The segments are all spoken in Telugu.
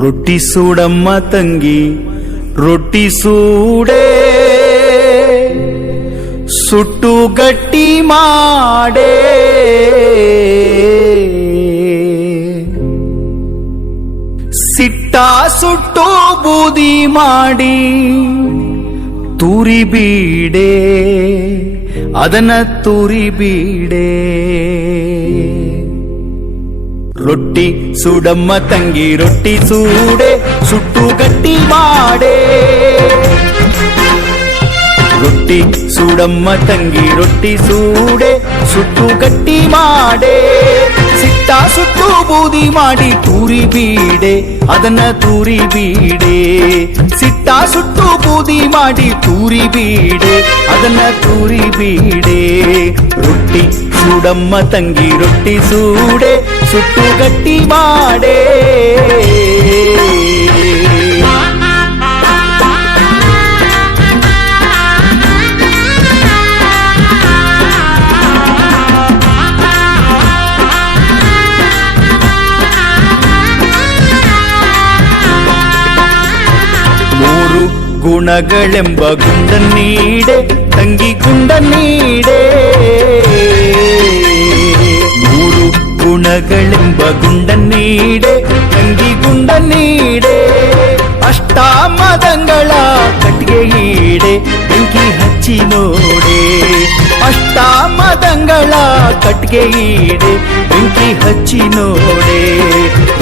റൊട്ടി സൂടമ്മ തങ്കി റൊട്ടി സൂടേ സുട്ടു ഗട്ടി മാടേ സിട്ടാ സുട്ടു ബൂതി മാടി തുറി ബീടേ അതന തുറി ബീടേ రొట్టి సుడమ్మ తంగి రొట్టి చూడే చుట్టూ గట్టి వాడే రొట్టి సుడమ్మ తంగి రొట్టి చూడే చుట్టూ గట్టి మాడే సిట్టా చుట్టూ బూది మాడి తూరి బీడే అదన తూరి బీడే సిట్టా చుట్టూ బూది మాడి తూరి బీడే అదన తూరి బీడే రొట్టి సుడమ్మ తంగి రొట్టి చూడే చుట్టూ గట్టి వాడే ಗುಣಗಳೆಂಬ ಗುಂಡ ನೀಡೆ ತಂಗಿ ಗುಂಡ ನೀಡೇ ഗുണ്ടനീടെ തങ്കി ഗുണ്ടനീടെ അഷ്ടാമതങ്ങള കട്ടികയീടെ തങ്കി ഹച്ചിനോടെ അഷ്ടാമതങ്ങള കട്ടികയീടെ തങ്കി ഹച്ചിനോടെ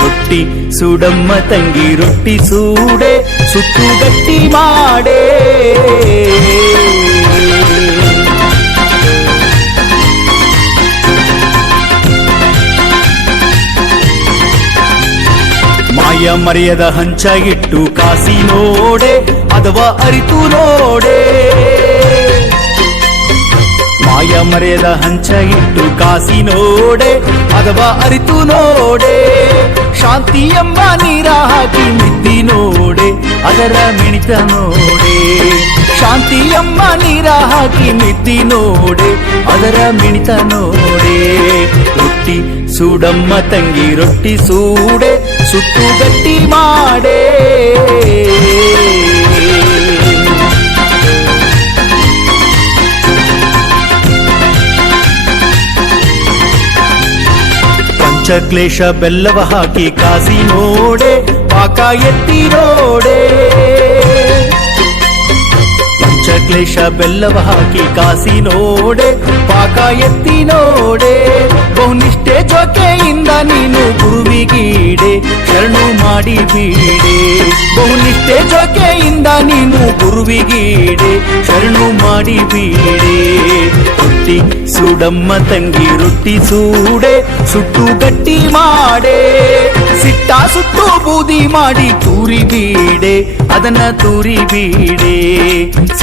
റൊട്ടി സുടമ്മ തങ്കി റൊട്ടി സൂടെ സുത്തുകട്ടി മാടേ ಮರೆಯದ ಹಂಚ ಇಟ್ಟು ಕಾಸಿ ನೋಡೆ ಅಥವಾ ಅರಿತು ನೋಡೆ ಮಾಯ ಮರೆಯದ ಹಂಚ ಇಟ್ಟು ಕಾಸಿ ನೋಡೆ ಅಥವಾ ಅರಿತು ನೋಡೆ ಎಂಬ ನೀರ ಹಾಕಿ ಮಿದ್ದಿ ನೋಡೆ ಅದರ ಮಿಣಿತ ನೋಡೆ ಶಾಂತಿ ಎಂಬ ನೀರ ಹಾಕಿ ಮಿದ್ದಿ ನೋಡೆ ಅದರ ಮಿಣಿತ ನೋಡೆ ರೊಟ್ಟಿ ಸೂಡಮ್ಮ ತಂಗಿ ರೊಟ್ಟಿ ಸೂಡೆ చుట్టూ గట్టి మాడే పంచక్లేశ బెల్లవ హాకి కాసి నోడే పాక ఎత్తి నోడే పంచక్లేశ బెల్లవ హాకి కాసి నోడే పాక ఎత్తి నోడే குருவிகீடே சரணு மாடி பீடே பௌனிஷ்டே ஜோக்கே இந்த நீனு குருவிகீடே சரணு மாடி பீடே ரொட்டி சுடம்ம தங்கி ரொட்டி சூடே சுட்டு கட்டி மாடே சிட்டா சுட்டு பூதி மாடி தூரி பீடே அதன தூரி பீடே